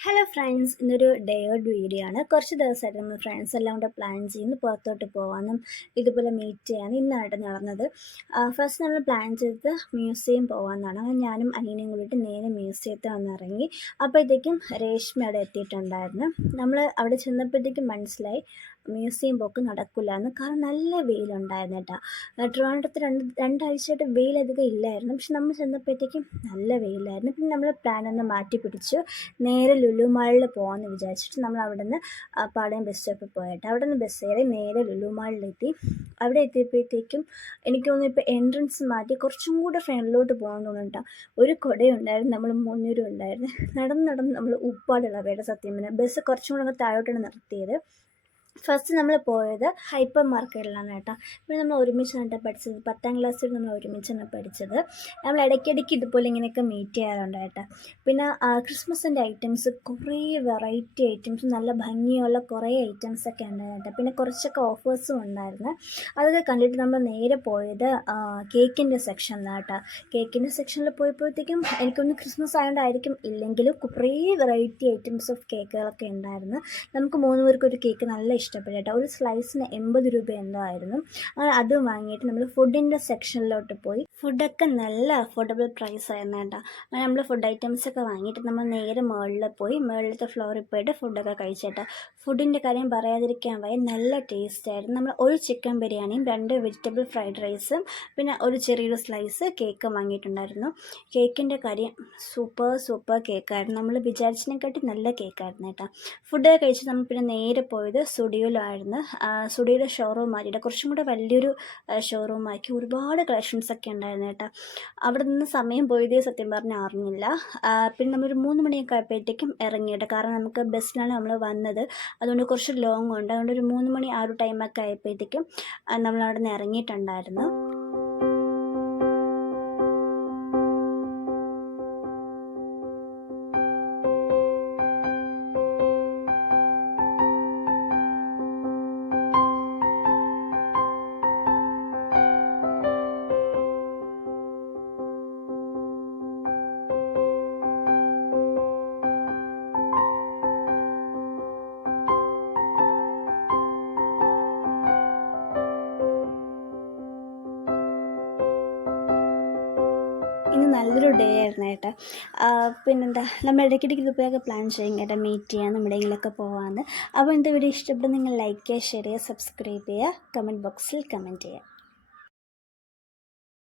Hello friends ഇന്നൊരു day out video ആണ്. കുറച്ച് ദിവസമായിട്ട് നമ്മൾ ഫ്രണ്ട്സ് എല്ലാം കൂടെ പ്ലാൻ ചെയ്യുന്നു പുറത്തോട്ട് പോകാനും ഇതുപോലെ മീറ്റ് ചെയ്യാനും ഇന്നായിട്ട് നടന്നത്. ഫസ്റ്റ് നമ്മൾ പ്ലാൻ ചെയ്തത് മ്യൂസിയം പോകാമെന്നാണ് അങ്ങനെ ഞാനും അനിയനും കൂടിയിട്ട് നേരെ മ്യൂസിയത്തിൽ വന്നിറങ്ങി അപ്പോഴത്തേക്കും രേഷ്മ അവിടെ എത്തിയിട്ടുണ്ടായിരുന്നു. നമ്മൾ അവിടെ ചെന്നപ്പോഴത്തേക്കും മനസ്സിലായി മ്യൂസിയം പോക്ക് നടക്കില്ല എന്ന് കാരണം നല്ല വെയിലുണ്ടായിരുന്നു കേട്ടോ ട്രിവാൻഡ്രത്ത് രണ്ട് രണ്ടാഴ്ചയായിട്ട് വെയിലധികം ഇല്ലായിരുന്നു. പക്ഷെ നമ്മൾ ചെന്നപ്പോഴത്തേക്കും നല്ല വെയിലായിരുന്നു. പിന്നെ നമ്മൾ പ്ലാൻ ഒന്ന് മാറ്റി പിടിച്ചു. നേരെ ലുലു മാളിൽ പോകാമെന്ന് വിചാരിച്ചിട്ട് നമ്മൾ അവിടെ നിന്ന് പാളയം ബസ് സ്റ്റോപ്പിൽ പോയിട്ട് അവിടെ നിന്ന് ബസ് കയറി നേരെ ലുലു മാളിലെത്തി അവിടെ എത്തിയപ്പോഴത്തേക്കും എനിക്ക് തോന്നുന്നു ഇപ്പോൾ എൻട്രൻസ് മാറ്റി കുറച്ചും കൂടെ ഫ്രണ്ടിലോട്ട് പോകാൻ തോന്നുന്നുണ്ട് ഒരു കൊടയുണ്ടായിരുന്നു നമ്മൾ മുന്നൂരും ഉണ്ടായിരുന്നു. നടന്ന് നടന്ന് നമ്മൾ ഉപ്പാടുള്ള അവയുടെ സത്യം പിന്നെ ബസ് കുറച്ചും കൂടെ അങ്ങ് താഴോട്ടാണ് നിർത്തിയത്. ഫസ്റ്റ് നമ്മൾ പോയത് ഹൈപ്പർ മാർക്കറ്റിലാണ് കേട്ടോ. പിന്നെ നമ്മൾ ഒരുമിച്ചാണ് കേട്ടോ പഠിച്ചത്. പത്താം ക്ലാസ്സിൽ നമ്മൾ ഒരുമിച്ചാണ് പഠിച്ചത്. നമ്മൾ ഇടയ്ക്കിടയ്ക്ക് ഇതുപോലെ ഇങ്ങനെയൊക്കെ മീറ്റ് ചെയ്യാറുണ്ട് കേട്ടോ. പിന്നെ ക്രിസ്മസിന്റെ ഐറ്റംസ് കുറേ വെറൈറ്റി ഐറ്റംസ് നല്ല ഭംഗിയുള്ള കുറേ ഐറ്റംസ് ഒക്കെ ഉണ്ട് കേട്ടോ. പിന്നെ കുറച്ചൊക്കെ ഓഫേഴ്സും ഉണ്ടായിരുന്നു. അതൊക്കെ കണ്ടിട്ട് നമ്മൾ നേരെ പോയത് കേക്കിന്റെ സെക്ഷനിലാണ് കേട്ടോ. കേക്കിന്റെ സെക്ഷനിൽ പോയപ്പോഴത്തേക്കും എനിക്കൊന്ന് ക്രിസ്മസ് ആയതുകൊണ്ടായിരിക്കും ഇല്ലെങ്കിലും കുറേ വെറൈറ്റി ഐറ്റംസ് ഓഫ് കേക്കുകളൊക്കെ ഉണ്ടായിരുന്നു. നമുക്ക് മൂന്ന് പേർക്കൊരു കേക്ക് നല്ല ഇഷ്ടപ്പെട്ടു കേട്ടോ ഒരു സ്ലൈസിന് എൺപത് രൂപ എന്തോ ആയിരുന്നു. അത് വാങ്ങിയിട്ട് നമ്മൾ ഫുഡിന്റെ സെക്ഷനിലോട്ട് പോയി. ഫുഡൊക്കെ നല്ല അഫോർഡബിൾ പ്രൈസ് ആയിരുന്നു കേട്ടോ. നമ്മൾ ഫുഡ് ഐറ്റംസ് ഒക്കെ വാങ്ങിയിട്ട് നമ്മൾ നേരെ മുകളിൽ പോയി മുകളിലത്തെ ഫ്ലോറിൽ പോയിട്ട് ഫുഡൊക്കെ കഴിച്ചേട്ട. ഫുഡിന്റെ കാര്യം പറയാതിരിക്കാൻ വയ്യ നല്ല ടേസ്റ്റ് ആയിരുന്നു. നമ്മൾ ഒരു ചിക്കൻ ബിരിയാണിയും രണ്ട് വെജിറ്റബിൾ ഫ്രൈഡ് റൈസും പിന്നെ ഒരു ചെറിയൊരു സ്ലൈസ് കേക്ക് വാങ്ങിയിട്ടുണ്ടായിരുന്നു. കേക്കിന്റെ കാര്യം സൂപ്പർ സൂപ്പർ കേക്കായിരുന്നു നമ്മൾ വിചാരിച്ചതിനെക്കാട്ടി നല്ല കേക്കായിരുന്നു കേട്ടോ. ഫുഡ് കഴിച്ച് നമ്മൾ പിന്നെ നേരെ പോയത് സ്റ്റുഡിയോയിലായിരുന്നു സ്റ്റുഡിയോയുടെ ഷോറൂം മാറ്റിയിട്ട് കുറച്ചും കൂടെ വലിയൊരു ഷോറൂം ആക്കി. ഒരുപാട് കളക്ഷൻസ് ഒക്കെ ഉണ്ടായിരുന്നു കേട്ടോ. അവിടെ നിന്ന് സമയം പോയതേ സത്യം പറഞ്ഞാൽ അറിഞ്ഞില്ല. പിന്നെ നമ്മളൊരു മൂന്ന് മണിയൊക്കെ ആയപ്പോഴത്തേക്കും ഇറങ്ങി കേട്ടോ. കാരണം നമുക്ക് ബസ്സിലാണ് നമ്മൾ വന്നത്. അതുകൊണ്ട് കുറച്ച് ലോങ് ഉണ്ട്. അതുകൊണ്ട് ഒരു മൂന്ന് മണി ആ ഒരു ടൈമൊക്കെ ആയപ്പോഴത്തേക്കും നമ്മൾ അവിടെ നിന്ന് ഇറങ്ങിയിട്ടുണ്ടായിരുന്നു. ഇന്ന് നല്ലൊരു ഡേ ആയിരുന്നു കേട്ടോ പിന്നെന്താ നമ്മൾ ഇടയ്ക്കിടയ്ക്ക് ഇതുപോലെയൊക്കെ പ്ലാൻ ചെയ്യും കേട്ടോ മീറ്റ് ചെയ്യാൻ എവിടെയെങ്കിലുമൊക്കെ പോകാമെന്ന് അപ്പോൾ എന്റെ വീഡിയോ ഇഷ്ടപ്പെടുന്ന നിങ്ങൾ ലൈക്ക് ചെയ്യുക ഷെയർ ചെയ്യുക സബ്സ്ക്രൈബ് ചെയ്യുക കമന്റ് ബോക്സിൽ കമന്റ് ചെയ്യുക.